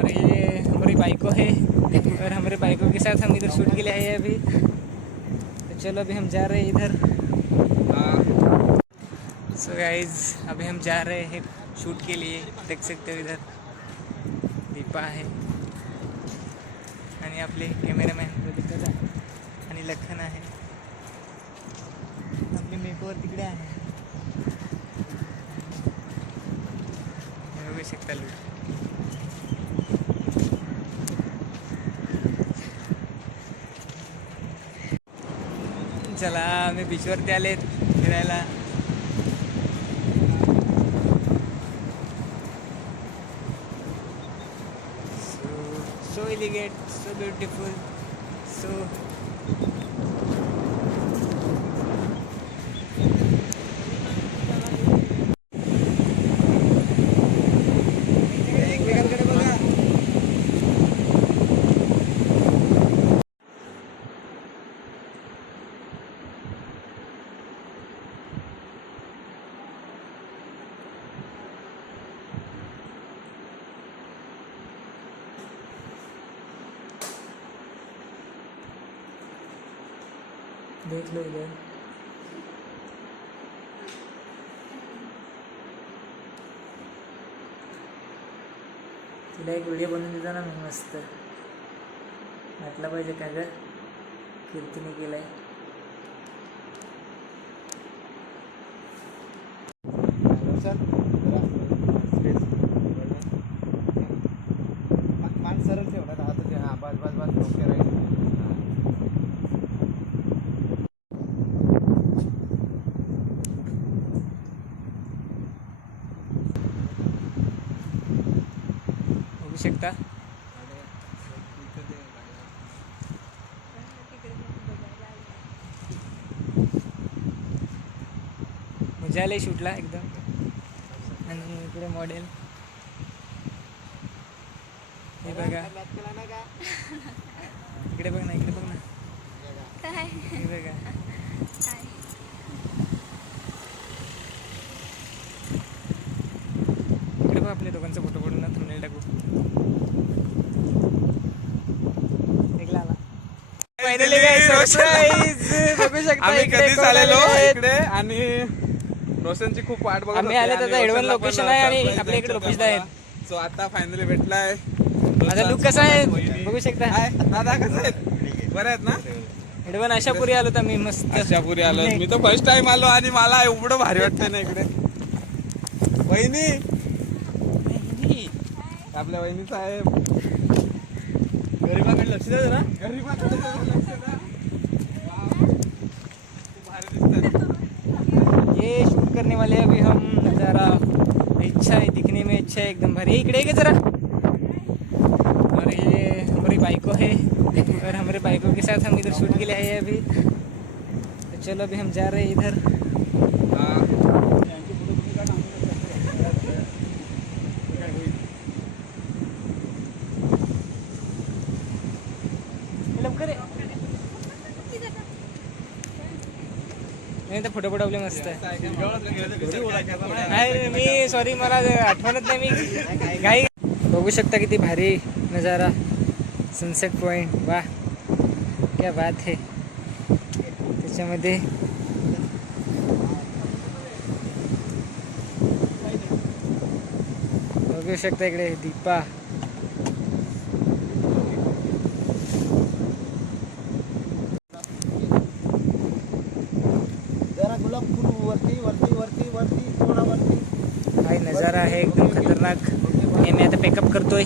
और ये, हमारी बाइको है और हमारे बाइकों के साथ हम इधर शूट के लिए आए हैं अभी। तो चलो अभी हम जा रहे हैं इधर। सो गाइज़ अभी हम जा रहे हैं शूट के लिए। देख सकते हो इधर। दीपा है। आणि आपले कॅमेरामॅन। प्रदीपदादा आणि लखन आहे आपले मेकओवर तिकडे आहे हे। बघू शकता चला आम्ही बीचवरती आलेत फिरायला so elegant so beautiful so देख लो इधर तिला एक व्हिडिओ बनवून देतो ना मी मस्त. म्हटलं पाहिजे का ग? कीर्तीने केलाय. सर. शकता? मजा आली शूटला एकदम. आणि इकडे मॉडेल हे बघा. इकडे बघ ना इकडे बघ ना. हे बघ आपल्या दोघांचा फोटो पडून ना थंबनेल टाकू एकला आला फायनली बघू शकता आम्ही कधीच आलेलो. इकडे आणि रोशनची खूप वाट बघत आम्ही आले आता एडवन लोकेशन आहे आणि आपल्या इकडे लोकेशन आम्हाला. सो आता फायनली भेटलाय. माझा लुक कसा आहे? बघू शकता. दादा कसं आहेत? बरे आहेत ना? एडवन आशापुरी आलो तर मी मस्त. आशापुरी आलो. मी तर फर्स्ट टाइम आलो आणि मला एवढं भारी वाटतंय ना इकडे. वहिनी. आपल्या साहेब गरीबाकडे ये शूट करने वाले अभी हम नज़ारा अच्छा है, दिखने में अच्छा है एकदम भरी। इकडे के जरा। और ये हमारी बाइको है, और हमारे बाइकों के साथ हम इधर शूट के लिए आए हैं अभी। तो चलो अभी हम जा रहे हैं इधर। तर फोटो पडवले मस्त. नाही मी सॉरी मला आठवणत नाही मी. घाई बघू शकता किती भारी नजारा. सनसेट पॉइंट वा क्या बात है. त्याच्यामध्ये बघू शकता इकडे दीपा. नजारा आहे एकदम खतरनाक. मी आता पॅकअप करतोय.